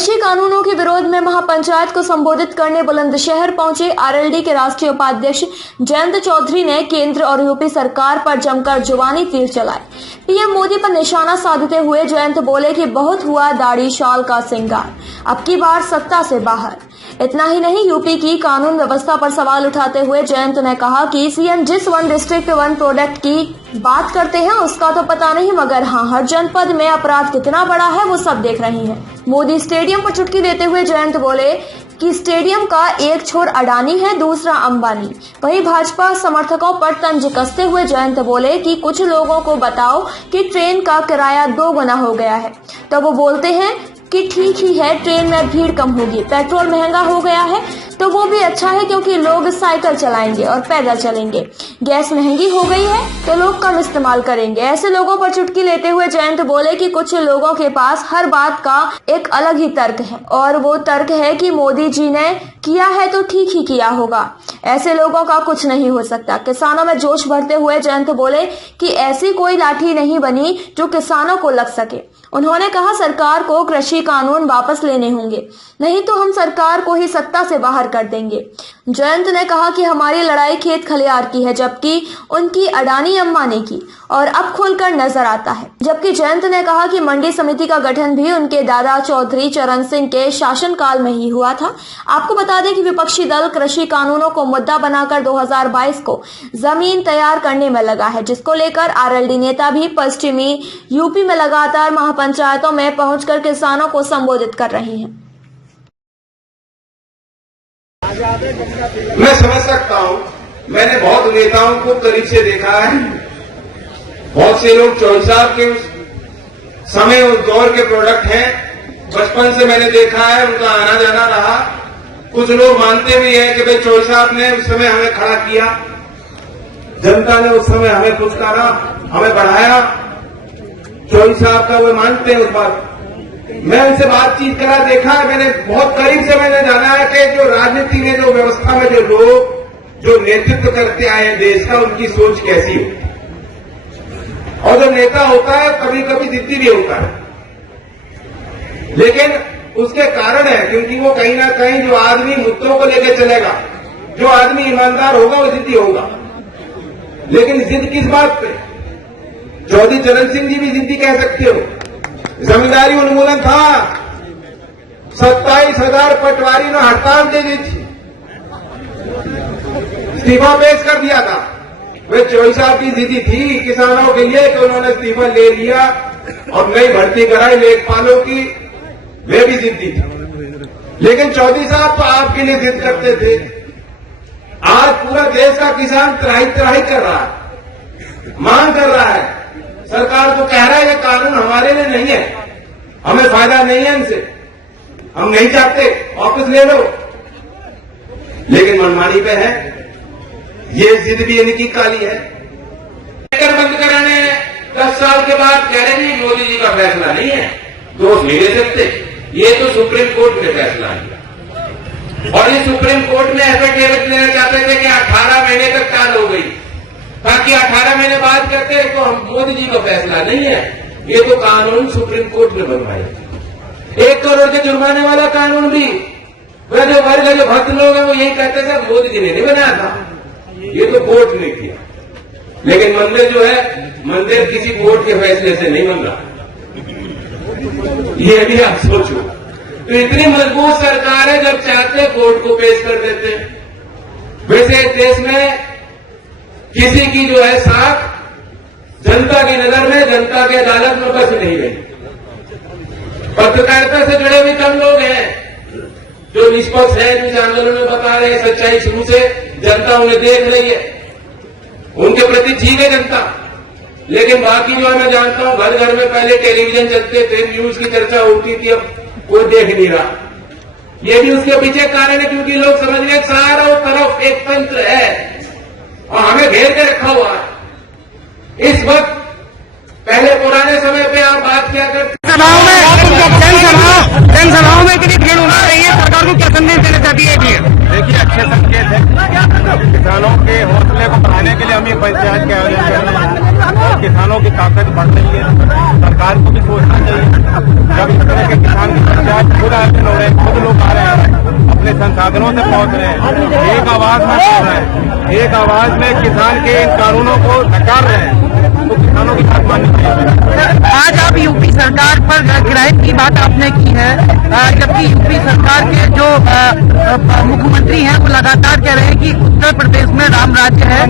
कृषि कानूनों के विरोध में महापंचायत को संबोधित करने बुलंदशहर पहुंचे आरएलडी के राष्ट्रीय उपाध्यक्ष जयंत चौधरी ने केंद्र और यूपी सरकार पर जमकर जुबानी तीर चलाए। पीएम मोदी पर निशाना साधते हुए जयंत बोले कि बहुत हुआ दाढ़ी शॉल का श्रृंगार, अब की बार सत्ता से बाहर। इतना ही नहीं, यूपी की कानून व्यवस्था पर सवाल उठाते हुए जयंत ने कहा कि सीएम जिस वन डिस्ट्रिक्ट वन प्रोडक्ट की बात करते हैं उसका तो पता नहीं, मगर हाँ, हर जनपद में अपराध कितना बड़ा है वो सब देख रहे हैं। मोदी स्टेडियम पर चुटकी देते हुए जयंत बोले कि स्टेडियम का एक छोर अडानी है, दूसरा अंबानी। वहीं भाजपा समर्थकों पर तंज कसते हुए जयंत बोले कि कुछ लोगों को बताओ कि ट्रेन का किराया 2 गुना हो गया है, तो वो बोलते हैं कि ठीक ही है, ट्रेन में भीड़ कम होगी। पेट्रोल महंगा हो गया है तो वो भी अच्छा है क्योंकि लोग साइकिल चलाएंगे और पैदल चलेंगे। गैस महंगी हो गई है तो लोग कम इस्तेमाल करेंगे। ऐसे लोगों पर चुटकी लेते हुए जयंत बोले कि कुछ लोगों के पास हर बात का एक अलग ही तर्क है और वो तर्क है कि मोदी जी ने किया है तो ठीक ही किया होगा। ऐसे लोगों का कुछ नहीं हो सकता। किसानों में जोश भरते हुए जयंत बोले कि ऐसी कोई लाठी नहीं बनी जो किसानों को लग सके। उन्होंने कहा सरकार को कृषि कानून वापस लेने होंगे, नहीं तो हम सरकार को ही सत्ता से बाहर कर देंगे। जयंत ने कहा कि हमारी लड़ाई खेत खलियार की है जबकि उनकी अडानी अंबानी की, और अब खुलकर नजर आता है। जबकि जयंत ने कहा कि मंडी समिति का गठन भी उनके दादा चौधरी चरण सिंह के शासनकाल में ही हुआ था। आपको बता दें कि विपक्षी दल कृषि कानूनों को मुद्दा बनाकर 2022 को जमीन तैयार करने में लगा है, जिसको लेकर आरएलडी नेता भी पश्चिमी यूपी में लगातार महापंचायतों में पहुंचकर किसानों को संबोधित कर रहे हैं। मैं समझ सकता हूं, मैंने बहुत नेताओं को करीब से देखा है। बहुत से लोग चौधरी साहब के उस समय उस दौर के प्रोडक्ट हैं, बचपन से मैंने देखा है, उनका आना जाना रहा। कुछ लोग मानते भी हैं कि भाई चौधरी साहब ने उस समय हमें खड़ा किया, जनता ने उस समय हमें पुचकारा, हमें बढ़ाया। चौधरी साहब का वो मानते हैं उस बात। मैं उनसे बातचीत करा, देखा है, मैंने बहुत करीब से मैंने जाना है कि जो राजनीति में, जो व्यवस्था में जो लोग जो नेतृत्व करते आए हैं देश का, उनकी सोच कैसी हो। और जो नेता होता है कभी कभी जिद्दी भी होता है, लेकिन उसके कारण है क्योंकि वो कहीं ना कहीं जो आदमी मुद्दों को लेकर चलेगा, जो आदमी ईमानदार होगा वो जिद्दी होगा। लेकिन जिद किस बात पे? चौधरी चरण सिंह जी भी जिद्दी कह सकते हो। जमींदारी उन्मूलन था, 27,000 पटवारी ने हड़ताल दे दी थी, इस्तीफा पेश कर दिया था। वे चौधरी साहब की जिद्दी थी किसानों के लिए कि उन्होंने इस्तीफा ले लिया और नई भर्ती कराई लेखपालों की, वे भी जिद्दी थी। लेकिन चौधरी साहब तो आपके लिए जिद करते थे। आज पूरा देश का किसान त्राही त्राही कर रहा है, मांग कर रहा है, सरकार को कह रहा है ये कानून हमारे लिए नहीं है, हमें फायदा नहीं है इनसे, हम नहीं चाहते, वापस ले लो। लेकिन मनमानी पे है, ये जिद भी इनकी काली है। बंद कराने 10 साल के बाद कह रहे हैं मोदी जी का फैसला नहीं है, दोष नहीं ले सकते, ये तो सुप्रीम कोर्ट ने फैसला लिया। और इस सुप्रीम कोर्ट में एफिडेविट लेना चाहते थे कि 18 महीने तक टाल हो गई, ताकि 18 महीने बाद कहते तो हम मोदी जी का फैसला नहीं है, ये तो कानून सुप्रीम कोर्ट ने बनवाया। 1 करोड़ के जुर्माने वाला कानून भी वह जो वर्ग जो भक्त लोग हैं वो यही कहते थे मोदी जी ने नहीं बनाया था, ये तो कोर्ट ने किया। लेकिन मंदिर जो है, मंदिर किसी कोर्ट के फैसले से नहीं बन रहा, ये भी आप सोचो। तो इतनी मजबूत सरकार है, जब चाहते कोर्ट को पेश कर देते। वैसे इस देश में किसी की जो है साख जनता की नजर में, जनता के अदालत में बस नहीं रही। पत्रकारिता से जुड़े भी कम लोग हैं जो निष्पक्ष है, जो आंदोलन में बता रहे हैं सच्चाई, शुरू से जनता उन्हें देख रही है, उनके प्रति ठीक है जनता। लेकिन बाकी जो है मैं जानता हूं, घर घर में पहले टेलीविजन चलते थे, न्यूज की चर्चा होती थी, अब कोई देख नहीं रहा। ये भी उसके पीछे कारण है क्योंकि लोग समझ गए चारों तरफ एक तंत्र है और हमें घेर के रखा हुआ है। इस वक्त पहले पुराने समय पे आप बात किया करते, जनसभाओं में कितनी भीड़ होना चाहिए, सरकार को क्या संदेश देना चाहती है? देखिए, अच्छे संकेत है। किसानों के हौसले को बढ़ाने के लिए हम ये पंचायत के आयोजन कर रहे हैं और किसानों की ताकत बढ़ रही है। सरकार को भी सोचना चाहिए, जब इस तरह के किसान की पंचायत खुद आते साधनों से पहुंच रहे हैं, एक आवाज में बोल रहे हैं, एक आवाज में किसान के इन कानूनों को नकार रहे हैं, तो किसानों की बात माननी चाहिए। आज आप यूपी सरकार पर क्राइम की बात आपने की है, जबकि यूपी सरकार के जो मुख्यमंत्री हैं वो लगातार कह रहे हैं कि उत्तर प्रदेश में राम राज्य है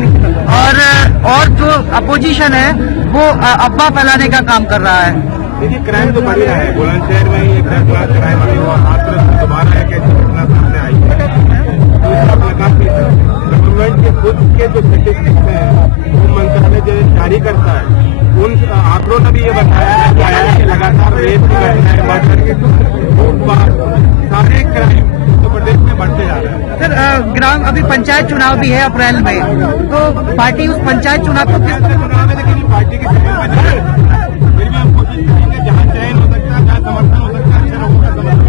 और जो अपोजिशन है वो अफवाह फैलाने का काम कर रहा है। देखिए, क्राइम तो बढ़ रहा है। बुलंदशहर में ही एक 10 लाख क्राइम अभी हुआ, आज दोबारा एक ऐसी घटना सामने आई है। तो इसका प्रकार गवर्नमेंट के खुद के जो स्टेटिस्टिक्स हैं वो मंत्रालय जो जारी करता है, उन आंकड़ों ने भी ये बताया है कि लगातार रेप की घटनाएं, मर्डर के सारे क्राइम उत्तर प्रदेश में बढ़ते जा रहे हैं। सर, अभी पंचायत चुनाव भी है अप्रैल में, तो पार्टी उस पंचायत चुनाव को किस चुनाव है, लेकिन पार्टी की समझ में नहीं है। फिर भी हम कोशिश करेंगे जहाँ चयन हो सकता है, जहाँ समर्थन हो सकता है, अच्छे लोगों का समर्थन।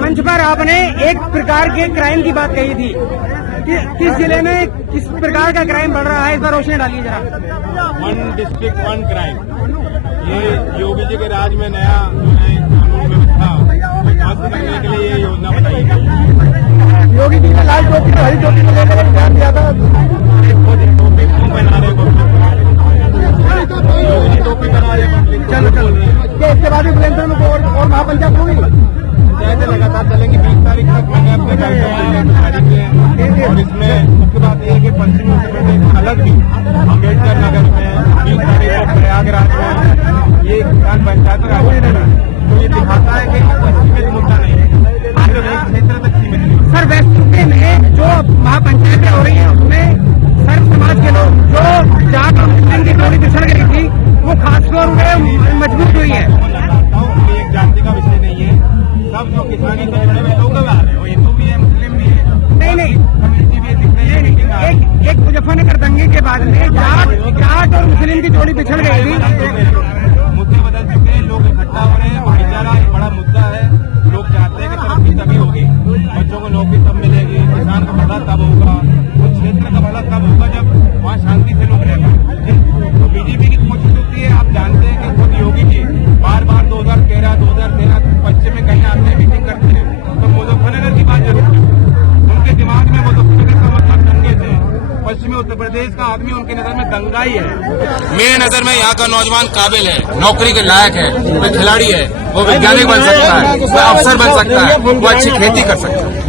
मंच पर आपने एक प्रकार के क्राइम की बात कही थी कि किस जिले में किस प्रकार का क्राइम बढ़ रहा है, इस पर रोशनी डालिए जरा। 1 डिस्ट्रिक्ट 1 क्राइम, ये योगी जी के राज में नया कानून व्यवस्था हासिल करने के लिए ये योजना बनाई गई। योगी जी ने लाल टोपी हरी टोपी को लेकर ध्यान दिया था। टोपी क्यों पहना रहे योगी जी, टोपी पहना रहे। चलो इसके बाद भी बुलंदशहर में और महापंचायत होगी, पंचायतें लगातार चलेंगी। 20 तारीख तक मैंने अपने कार्यक्रम जारी किए हैं और इसमें मुख्य बात यह है कि पश्चिमी उत्तर प्रदेश में अलग भी अम्बेडकर नगर में 20 तारीख को प्रयागराज में ये किसान पंचायत का आयोजन है। तो ये दिखाता है कि कोई सीमित मुद्दा नहीं है, सिर्फ एक क्षेत्र तक सीमित नहीं। सर, वेस्ट यूपी में जो महापंचायतें हो रही हैं उसमें सर्व समाज के लोग जो जाट और मुस्लिम की जोड़ी बिछड़ गई थी वो खासतौर में मजबूत हुई है। एक जाति का विषय नहीं है, सब जो किसानी से जुड़े हुए लोग आ रहे हैं, वो हिंदू भी है, मुस्लिम भी है, नहीं कम्युनिटी भी दिख रही है। एक मुजफ्फरनगर दंगे के बाद में जाट और मुस्लिम की जोड़ी बिछड़ गई थी। मुद्दे बदल चुके हैं, लोग इकट्ठा हो रहे हैं, भाईचारा एक बड़ा मुद्दा है। लोग चाहते हैं कि तरक्की तभी होगी, बच्चों को नौकरी तब मिलेगी, किसान का भला तब होगा, उस क्षेत्र का भला तब होगा जब वहाँ शांति से लोग रहेंगे। तो बीजेपी की कोशिश होती है, आप जानते हैं कि खुद योगी जी बार बार 2013 पश्चिम में कहीं आते हैं, मीटिंग करते हैं, तो मुजफ्फरनगर की बात जरूर है। उनके दिमाग में मुजफ्फरनगर का मतलब दंगे थे, पश्चिमी उत्तर प्रदेश का आदमी उनकी नजर में दंगाई है। मेरी नजर में यहाँ का नौजवान काबिल है, नौकरी के लायक है, वो खिलाड़ी है, वो वैज्ञानिक बन सकता है, वो अफसर बन सकता है, वो अच्छी खेती कर सकता है।